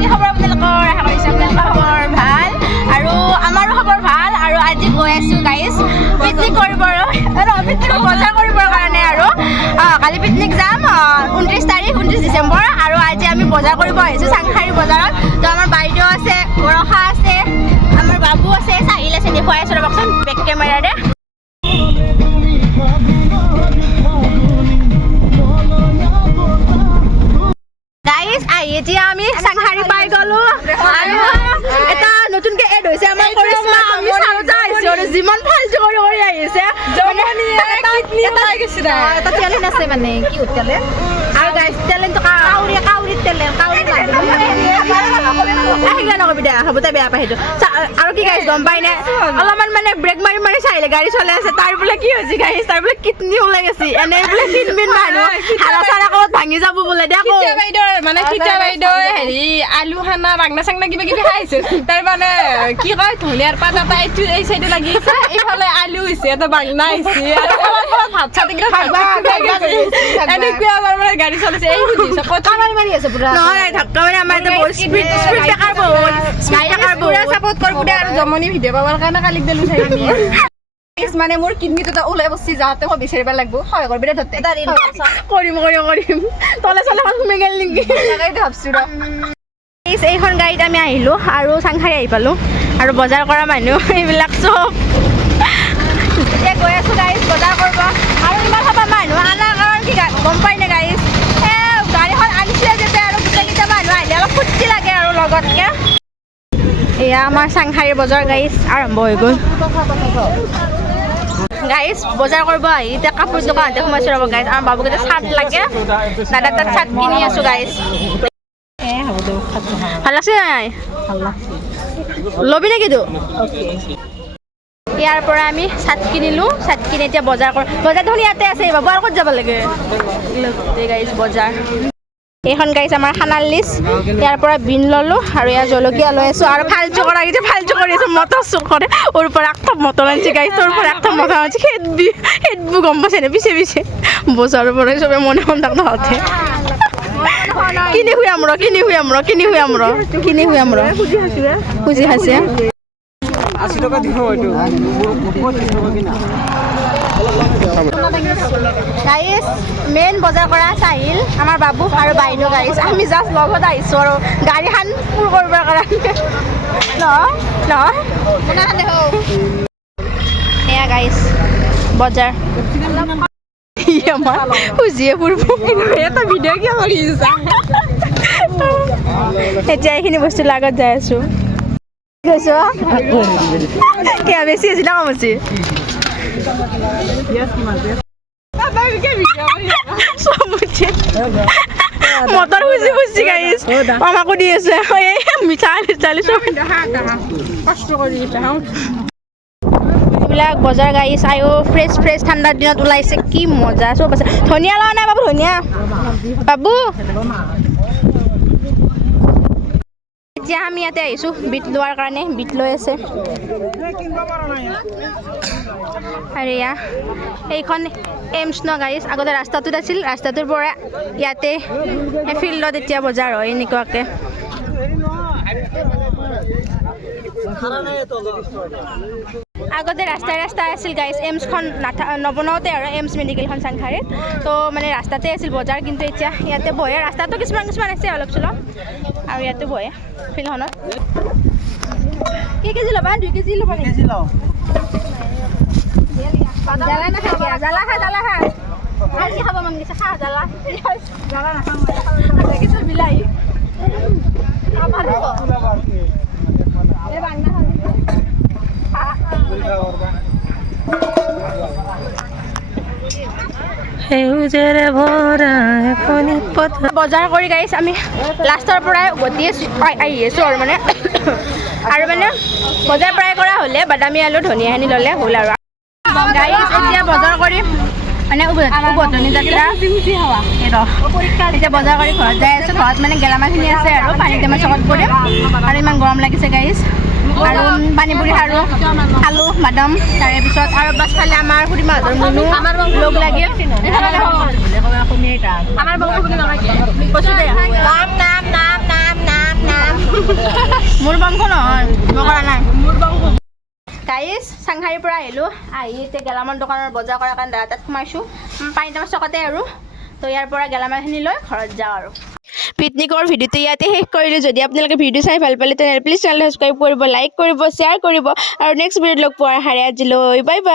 কি খবৰ আপোনালোকৰ? আশা কৰিছোঁ আপোনালোকৰ খবৰ ভাল আৰু আমাৰো খবৰ ভাল। আৰু আজি গৈ আছোঁ গাইজ পিকনিক কৰিবৰ পিকনিক বজাৰ কৰিবৰ কাৰণে আৰু কালি পিকনিক যাম 29 তাৰিখ 29 ডিচেম্বৰ আৰু আজি আমি বজাৰ কৰিব আহিছোঁ চাংখাৰী বজাৰত। তো আমাৰ বাইদেউ আছে, বৰষা আছে, আমাৰ বাবু আছে, চাহিল আছে, দেখুৱাই আছোঁ ৰ'বকচোন বেক কেমেৰাৰে। গাইজ আহি এতিয়া আমি চাংখাৰী পাই গ'লো আৰু এটা নতুনকে এড হৈছে আমাৰ কৰিশ্মা। আমি চাওঁতে আহিছোঁ আৰু যিমান ফালতু কৰি কৰি আহিছে এটা টেলেণ্ট আছে মানে কি টেলেণ্ট আৰু গাইজ টেলেণ্টটো কাউৰীত টেলেণ্ট কাউৰী নকবি দে হ'ব তাই বেয়া পাই সেইটো। আৰু কি গাইজ গম পাই নে অলপমান মানে ব্ৰেক মাৰি মাৰি চাইলে গাড়ী চলাই আছে তাৰ বোলে কি হৈছে গাইজ তাৰ বোলে কিডনী ওলাই গৈছে এনে বোলে কিনবিন মানুহ হাৰা চাৰা ক'ত ভাঙি যাব বোলে দে আকৌ মানে টিটা বাইদেউ হেৰি আলু খানা বাগনা চাংনা কিবা কিবি খাইছিল তাৰ মানে কি কয় ধনিয়াৰ পাত এটা এই চাইডে লাগি আছে এইফালে আলু হৈছে এটা বাগনা আহিছে আৰু ভাত চাত এনেকুৱা আমাৰ মানে গাড়ী চলাইছে এই সুধিছে ক'ত মাৰি আছে পুৰা নহয় ধাক্কা মাৰি আমাৰ এটা বহুত স্পীড ব্ৰেকাৰ বহুত স্পীড ব্ৰেকাৰ পুৰা সাপোৰ্ট কৰিব দে আৰু জমনি ভিডিঅ' পাবৰ কাৰণে কালিক দিলো চাইনি মানে মোৰ কিডনীটো ওলাই বসি যাওঁতে মই বিচাৰিব লাগিব হয় কৰবি ধৰতে কৰিম তলে চলে সোমাই গ'ল নেকি তাকেই ভাবছো ৰ এইখন গাড়ীত আমি আহিলো আৰু চাংখাৰী আহি পালো আৰু বজাৰ কৰা মানুহ এইবিলাক চব এতিয়া গৈ আছো গাড়ীত বজাৰ কৰিব আৰু ইমান সবা মানুহ আনাৰ কাৰণ কি গম পাই নে গাড়ীত গাড়ীখন আনিছিলে যেতিয়া আৰু গোটেইকেইটা মানুহ আহিলে অলপ ফূৰ্তি লাগে আৰু লগতকে এয়া আমাৰ চাংখাৰী বজাৰ গাড়ীত আৰম্ভ হৈ গ'ল গাইজ বজাৰ কৰিব আহি এতিয়া কাপোৰ দোকানতে সোমাইছোঁ ৰ'ব গাইজ আমাৰ বাবুকেইটা চাৰ্ট লাগে দাদা তাত চাৰ্ট কিনি আছোঁ গাইজ ভাল লাগছে নাই ল'বি নেকি তো ইয়াৰ পৰা আমি চাৰ্ট কিনিলোঁ চাৰ্ট কিনি এতিয়া বজাৰ কৰোঁ বজাৰ দেখোন ইয়াতে আছে বাবু আৰু ক'ত যাব লাগে গাইজ বজাৰ এইখন গাইজ আমাৰ খানাৰ লিষ্ট ইয়াৰ পৰা বিন ল'লোঁ আৰু ইয়াৰ জলকীয়া লৈ আছোঁ আৰু ফালতু কৰা গৈছে ফালতু কৰি আছোঁ মটৰ চুৰ কৰে ওৰ পৰা এক থপ মটৰ আনিছে গাইজ তোৰ পৰা এক থপ মটৰ আনিছে সেইবোৰ গম পাইছে নে পিছে বজাৰৰ পৰা চবে মনে মন থাক নহতে কিনি শুয়াম ৰ খুজি খাইছে 80 টাকা দিব এইটো গাইজ মেইন বজাৰ কৰা চাহিল আমাৰ বাবু আৰু বাইদেউ গাইজ আমি জাষ্ট লগত আহিছোঁ আৰু গাড়ীখন ফুল কৰিবৰ কাৰণে নহয় এয়া গাইজ বজাৰ খুজিয়ে ফুৰিব এটা ভিডিঅ' কিয় কৰি এতিয়া এইখিনি বস্তু লগত যাই আছোঁ কিয় বেছি আছিল কম আছে মটৰ খুজি গাইজ আমাকো দি আছে মিঠা এইবিলাক বজাৰ গাইজ আয়ো ফ্ৰেছ ঠাণ্ডাৰ দিনত ওলাইছে কি মজা চব আছে ধনিয়া লোৱা নাই বাবু ধনিয়া বাবু এতিয়া আমি ইয়াতে আহিছোঁ বিট লোৱাৰ কাৰণে বিট লৈ আছে আৰু এয়া এইখন এইমছ ন গাইজ আগতে ৰাস্তাটোত আছিল ৰাস্তাটোৰ পৰা ইয়াতে ফিল্ডত এতিয়া বজাৰ হয় এনেকুৱাকৈ আগতে ৰাস্তা আছিল গাইজ এইমছখন নবনাওঁতে আৰু এইমছ মেডিকেলখন চাংখাৰীত তো মানে ৰাস্তাতে আছিল বজাৰ কিন্তু এতিয়া ইয়াতে বহে ৰাস্তাটো কিছুমান আছে অলপ চলপ আৰু ইয়াতে বহে ফিল্ডখনত কেজি ল'বা 2 কেজি ল'বা জ্বালা নাখায় জ্বালা খাই আৰু কি খাব মন গৈছে খা জ্বালা নাখাওঁ কিছু বিলাহী বজাৰ কৰি গাইছ আমি লাষ্টৰ পৰাই উভতি আহি আছোঁ আৰু মানে বজাৰ প্ৰায় কৰা হ'লে বাদামী আলু ধনিয়াখিনি ল'লে হ'ল আৰু গাইছ এতিয়া বজাৰ কৰি মানে উভতনি যাত্ৰা এতিয়া বজাৰ কৰি ঘৰত যাই আছোঁ ঘৰত মানে গেলামালখিনি আছে আৰু পানী টেমা চকত পৰিম আৰু ইমান গৰম লাগিছে গাইছ আৰু পানী পুৰি খালোঁ বাদাম তাৰে পিছত আৰু পাছফালে আমাৰ খুৰীমাহঁতৰ মুনু লগ লাগিল আমাৰ মোৰ বংশ নহয় মই কৰা নাই গাইজ চাংহাৰীৰ পৰা আহিলোঁ আহি এতিয়া গেলামাল দোকানৰ বজাৰ কৰাৰ কাৰণে দাদা তাত সোমাইছোঁ পানীটেমা চকতে আৰু তো ইয়াৰ পৰা গেলামালখিনি লৈ ঘৰত যাওঁ আৰু পিকনিকৰ ভিডিঅ'টো ইয়াতে শেষ কৰিলোঁ যদি আপোনালোকে ভিডিঅ' চাই ভাল পালে তেনেহ'লে প্লিজ চেনেল ছাবস্ক্ৰাইব কৰিব লাইক কৰিব শ্বেয়াৰ কৰিব আৰু নেক্সট ভিডিঅ'ত লগ পোৱাৰ হাৰে আজিলৈ বাই বাই